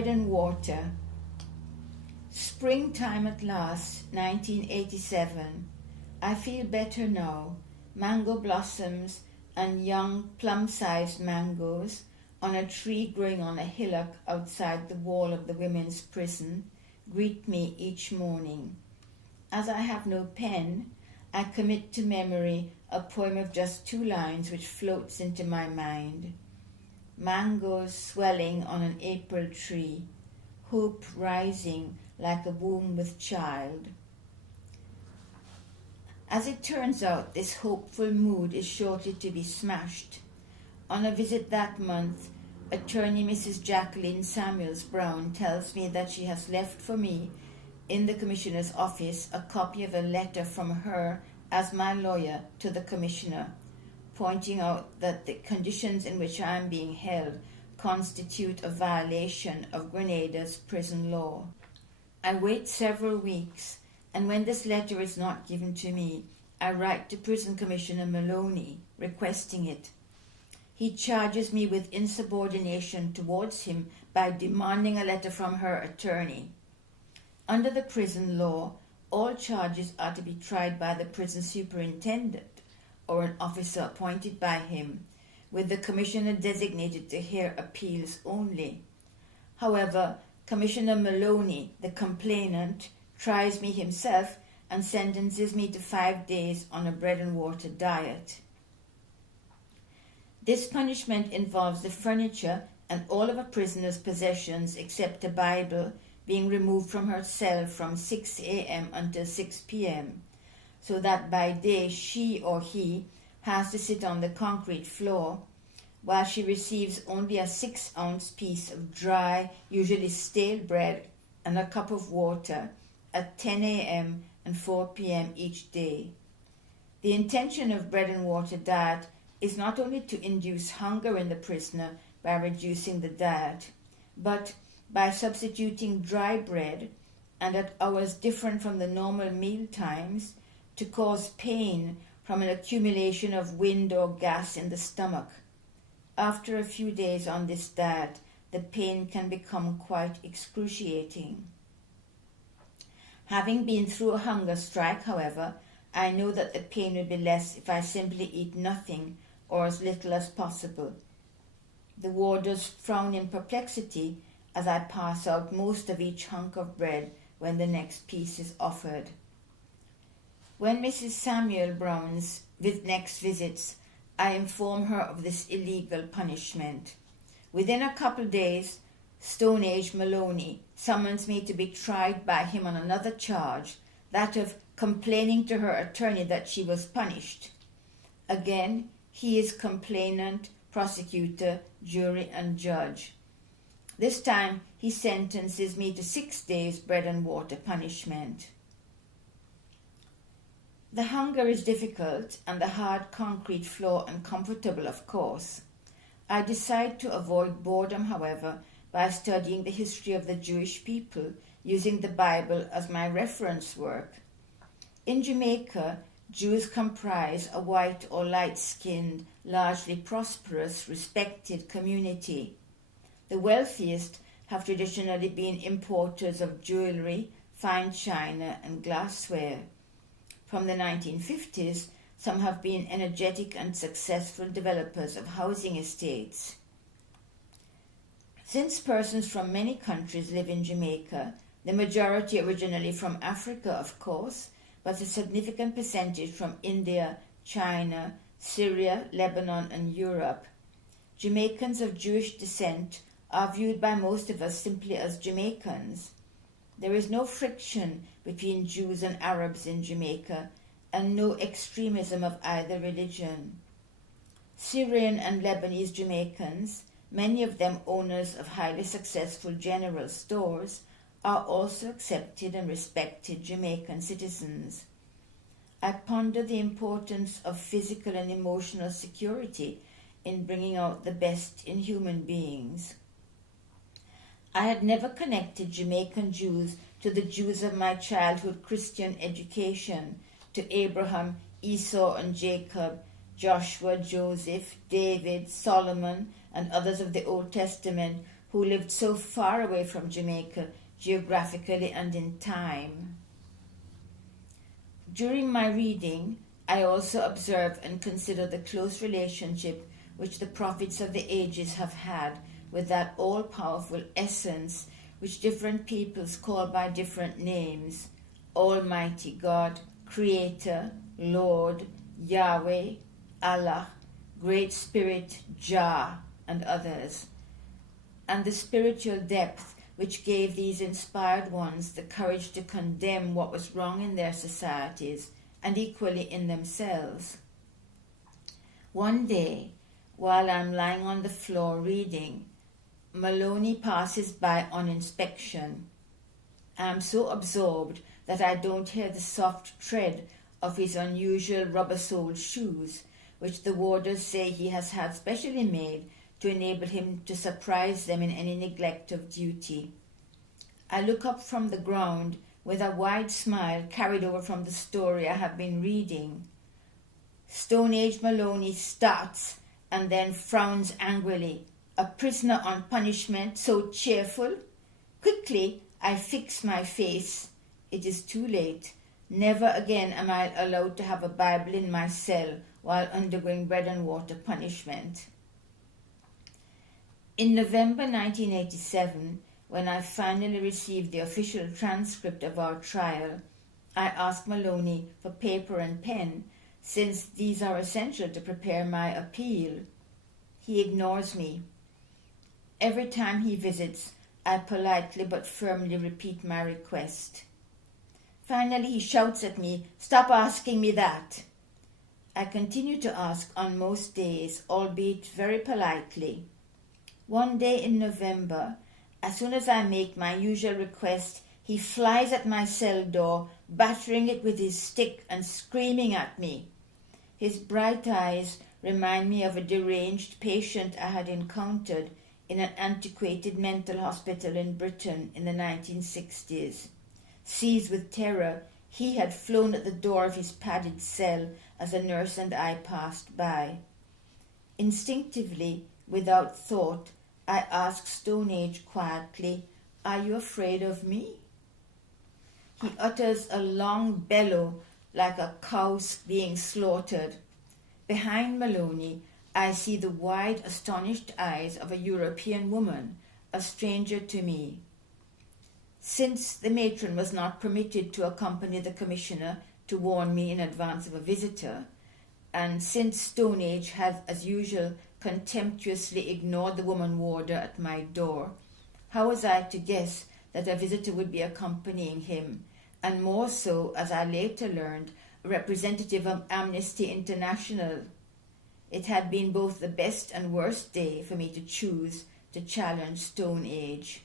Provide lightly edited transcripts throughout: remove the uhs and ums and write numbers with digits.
Bread and water. Springtime at last, 1987. I feel better now. Mango blossoms and young plum-sized mangoes on a tree growing on a hillock outside the wall of the women's prison greet me each morning. As I have no pen, I commit to memory a poem of just 2 lines which floats into my mind. Mangoes swelling on an April tree, hope rising like a womb with child. As it turns out, this hopeful mood is shortly to be smashed. On a visit that month, attorney Mrs. Jacqueline Samuels Brown tells me that she has left for me in the Commissioner's office a copy of a letter from her as my lawyer to the Commissioner, pointing out that the conditions in which I am being held constitute a violation of Grenada's prison law. I wait several weeks, and when this letter is not given to me, I write to Prison Commissioner Maloney requesting it. He charges me with insubordination towards him by demanding a letter from her attorney. Under the prison law, all charges are to be tried by the prison superintendent or an officer appointed by him, with the commissioner designated to hear appeals only. However, Commissioner Maloney, the complainant, tries me himself and sentences me to 5 days on a bread and water diet. This punishment involves the furniture and all of a prisoner's possessions except a Bible being removed from her cell from 6 a.m. until 6 p.m., so that by day she or he has to sit on the concrete floor, while she receives only a 6-ounce piece of dry, usually stale bread and a cup of water at 10 a.m. and 4 p.m. each day. The intention of bread and water diet is not only to induce hunger in the prisoner by reducing the diet, but by substituting dry bread and at hours different from the normal meal times to cause pain from an accumulation of wind or gas in the stomach. After a few days on this diet, the pain can become quite excruciating. Having been through a hunger strike, however, I know that the pain will be less if I simply eat nothing or as little as possible. The warders frown in perplexity as I pass out most of each hunk of bread when the next piece is offered. When Mrs. Samuel Brown's next visits, I inform her of this illegal punishment. Within a couple days, Stone Age Maloney summons me to be tried by him on another charge, that of complaining to her attorney that she was punished. Again, he is complainant, prosecutor, jury, and judge. This time, he sentences me to 6 days bread and water punishment. The hunger is difficult and the hard concrete floor uncomfortable, of course. I decide to avoid boredom, however, by studying the history of the Jewish people, using the Bible as my reference work. In Jamaica, Jews comprise a white or light-skinned, largely prosperous, respected community. The wealthiest have traditionally been importers of jewelry, fine china, and glassware. From the 1950s, some have been energetic and successful developers of housing estates. Since persons from many countries live in Jamaica, the majority originally from Africa, of course, but a significant percentage from India, China, Syria, Lebanon, and Europe, Jamaicans of Jewish descent are viewed by most of us simply as Jamaicans. There is no friction between Jews and Arabs in Jamaica, and no extremism of either religion. Syrian and Lebanese Jamaicans, many of them owners of highly successful general stores, are also accepted and respected Jamaican citizens. I ponder the importance of physical and emotional security in bringing out the best in human beings. I had never connected Jamaican Jews to the Jews of my childhood Christian education, to Abraham, Esau, and Jacob, Joshua, Joseph, David, Solomon, and others of the Old Testament who lived so far away from Jamaica geographically and in time. During my reading, I also observe and consider the close relationship which the prophets of the ages have had with that all-powerful essence which different peoples call by different names: Almighty God, Creator, Lord, Yahweh, Allah, Great Spirit, Jah, and others, and the spiritual depth which gave these inspired ones the courage to condemn what was wrong in their societies and equally in themselves. One day, while I'm lying on the floor reading, Maloney passes by on inspection. I'm so absorbed that I don't hear the soft tread of his unusual rubber-soled shoes, which the warders say he has had specially made to enable him to surprise them in any neglect of duty. I look up from the ground with a wide smile carried over from the story I have been reading. Stone Age Maloney starts and then frowns angrily. A prisoner on punishment, so cheerful? Quickly, I fix my face. It is too late. Never again am I allowed to have a Bible in my cell while undergoing bread and water punishment. In November 1987, when I finally received the official transcript of our trial, I asked Maloney for paper and pen, since these are essential to prepare my appeal. He ignores me. Every time he visits, I politely but firmly repeat my request. Finally, he shouts at me, "Stop asking me that." I continue to ask on most days, albeit very politely. One day in November, as soon as I make my usual request, he flies at my cell door, battering it with his stick and screaming at me. His bright eyes remind me of a deranged patient I had encountered in an antiquated mental hospital in Britain in the 1960s. Seized with terror, he had flown at the door of his padded cell as a nurse and I passed by. Instinctively, without thought, I asked Stone Age quietly, "Are you afraid of me?" He utters a long bellow like a cow being slaughtered. Behind Maloney, I see the wide, astonished eyes of a European woman, a stranger to me. Since the matron was not permitted to accompany the commissioner to warn me in advance of a visitor, and since Stone Age had, as usual, contemptuously ignored the woman warder at my door, how was I to guess that a visitor would be accompanying him, and more so, as I later learned, a representative of Amnesty International? It had been both the best and worst day for me to choose to challenge Stone Age.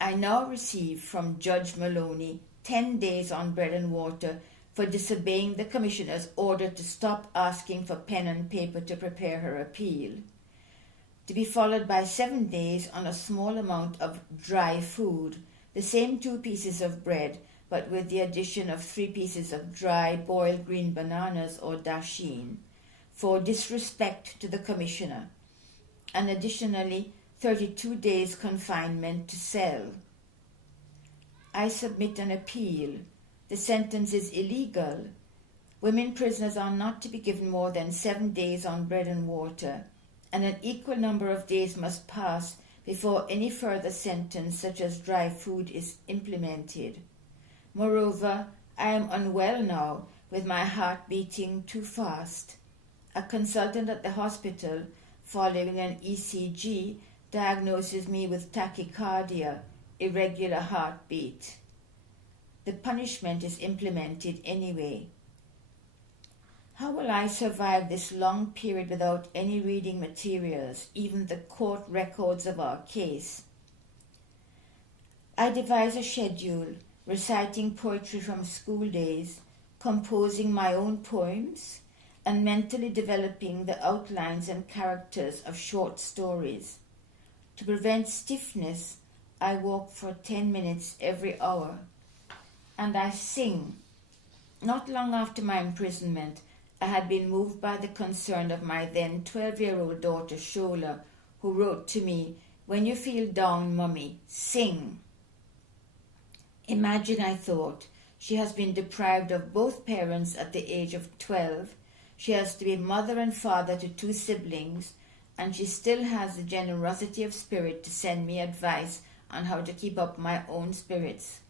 I now receive from Judge Maloney 10 days on bread and water for disobeying the commissioner's order to stop asking for pen and paper to prepare her appeal, to be followed by 7 days on a small amount of dry food, the same 2 pieces of bread, but with the addition of 3 pieces of dry boiled green bananas or dasheen, for disrespect to the commissioner, and additionally 32 days confinement to cell. I submit an appeal. The sentence is illegal. Women prisoners are not to be given more than 7 days on bread and water, and an equal number of days must pass before any further sentence such as dry food is implemented. Moreover, I am unwell now, with my heart beating too fast. A consultant at the hospital, following an ECG, diagnoses me with tachycardia, irregular heartbeat. The punishment is implemented anyway. How will I survive this long period without any reading materials, even the court records of our case? I devise a schedule, reciting poetry from school days, composing my own poems, and mentally developing the outlines and characters of short stories. To prevent stiffness, I walk for 10 minutes every hour, and I sing. Not long after my imprisonment, I had been moved by the concern of my then 12-year-old daughter Shola, who wrote to me, "When you feel down, Mummy, sing." Imagine, I thought, she has been deprived of both parents at the age of 12. She has to be mother and father to 2 siblings, and she still has the generosity of spirit to send me advice on how to keep up my own spirits.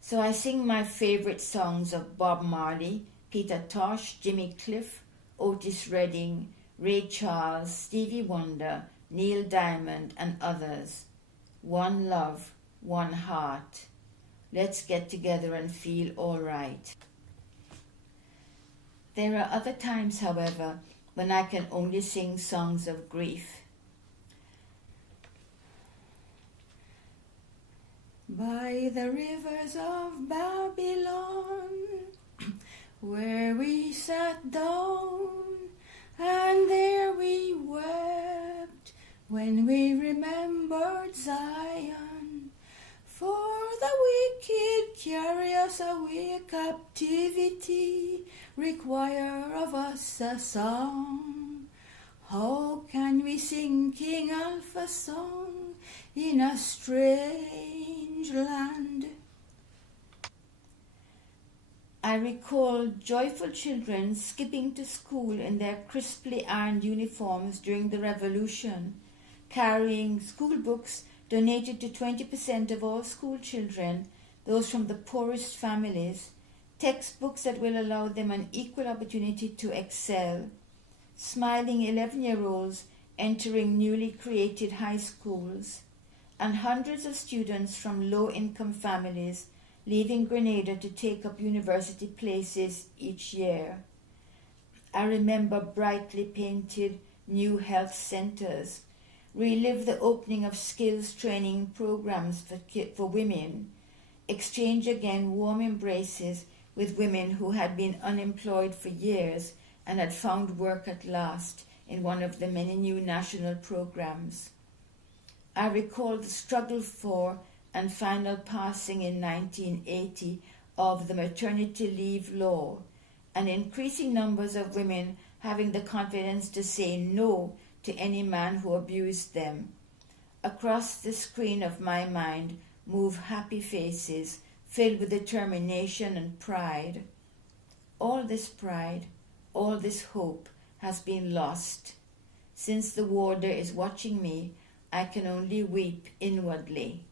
So I sing my favorite songs of Bob Marley, Peter Tosh, Jimmy Cliff, Otis Redding, Ray Charles, Stevie Wonder, Neil Diamond, and others. One love, one heart. Let's get together and feel all right. There are other times, however, when I can only sing songs of grief. By the rivers of Babylon, where we sat down, and there we wept when we remembered Zion. For the wicked carry us away, captivity require of us a song. How can we sing King Alpha's song in a strange land? I recall joyful children skipping to school in their crisply ironed uniforms during the Revolution, carrying school books donated to 20% of all school children, those from the poorest families, textbooks that will allow them an equal opportunity to excel, smiling 11-year-olds entering newly created high schools, and hundreds of students from low-income families leaving Grenada to take up university places each year. I remember brightly painted new health centers, relive the opening of skills training programs for women, exchange again warm embraces with women who had been unemployed for years and had found work at last in one of the many new national programs. I recall the struggle for and final passing in 1980 of the maternity leave law, and increasing numbers of women having the confidence to say no to any man who abused them. Across the screen of my mind move happy faces filled with determination and pride. All this pride, all this hope has been lost. Since the warder is watching me, I can only weep inwardly.